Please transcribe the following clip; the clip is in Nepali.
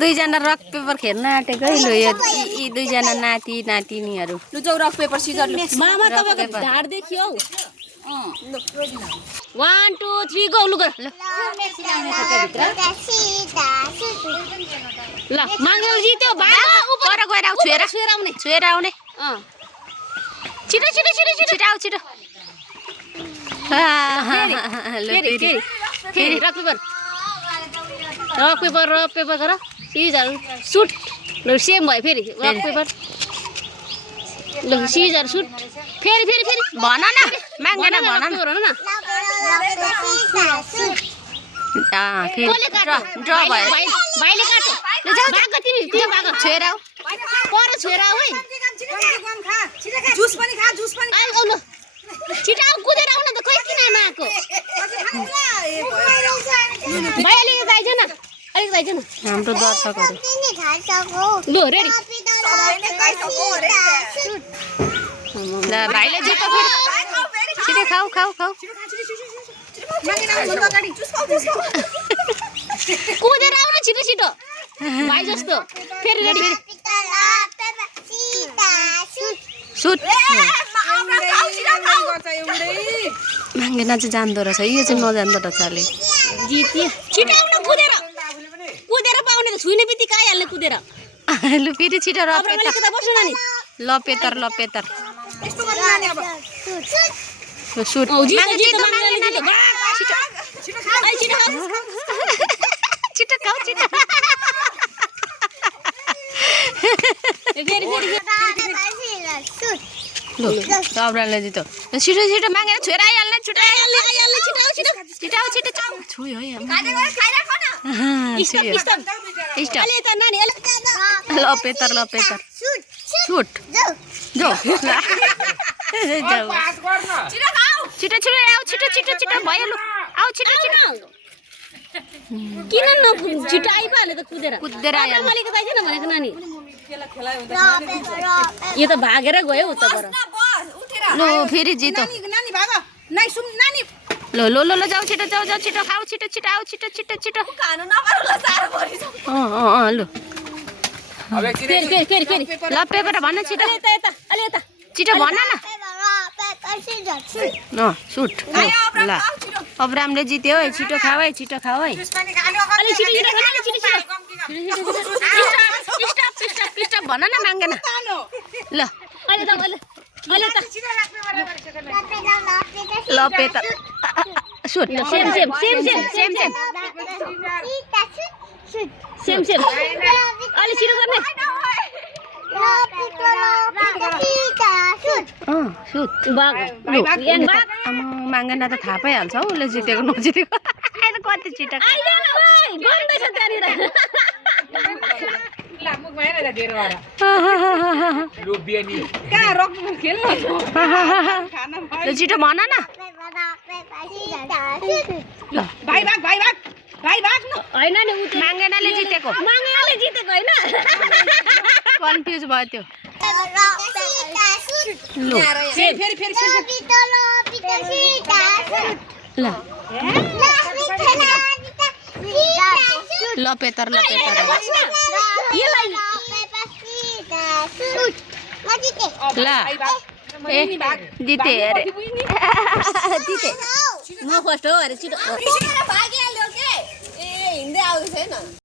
दुईजना रक पेपर खेल्न आँटेको है लु यी दुईजना नाति नातिनीहरू लु जाऊ रक पेपर सिजर लु मामा तपाईको ढाड देखियो 1 2 3 गो लु गर ल माङ्गेल जित्यो भागो पर गएर आऊ छुएर आउने छिटो छिटो छिटो छिटो आऊ छिटो फेरि रक पेपर गर सिजर सुट ल सेम भयो फेरि रक पेपर ल सिजर सुट फेरि भन न माग्दैन भन न कोले काट्यो ड्र भयो भाइले काट्यो ल जाऊ भाग तिमी भाग छुएर आऊ पर छोएर आऊ है जुस पनि खा आऊ ल छिटो आऊ कुदेर आउन त खै किन नआको भाइ अलि जाइछ न हाम्रो दर्शकहरू ल रेडी ल भाइले जित्यो फेरि छिटो खाऊ कुदेर आउन छिटो भाइ जस्तो फेरि रेडी सुट माङ्गेना चाहिँ जान्दो रहेछ यो चाहिँ नजान्दो रहेछ अलि जित्यो छिटो आउन कुदेर पाउने त छुने बित्तिकै आइहाल्ने कुदेर लु फेरि छिटो बस्नु नानी लपेतर सुट छिटो खाऊ लु दब्राले जित्यो छिटो मागेर छोएर आइहाल्ने छिटो छुयो है लपेतर सुट जाऊ छिटो आऊ छिटो भयो लु आऊ छिटो किन न छिटो आइपाले त कुदेर आयो मालिक दाइछ न भनेको नानी यो त भागेर गयो उता गर लु फेरि जित्यो नानी भाग नाइ सुन नानी ल जाऊ छिटो खाऊ छिटो आऊ छिटो खानु नपारुला सारो परिछ लु फेरि ल पेपर भन्न छिटो अलि यता छिटो भन न सुट ल अब्रामले जित्यो है छिटो खाऊ है जुस पनि खा अलि छिटो स्टप भन न माग्दैन ल अलि यता लपेतर सुट सेम अलि छिटो गर्ने सुट माग्दैन त थाहा पाइहाल्छ हौ उसले जितेको नजितेको कति छिटो छिटो भन न होइन नि माग्नेनाले जितेको होइन कन्फ्युज भयो त्यो लपेतर ल ए जिते अरे म फर्स्ट हो अरे छिटो भागिहाल्यो के ए हिँड्दै आउँदैछ हैन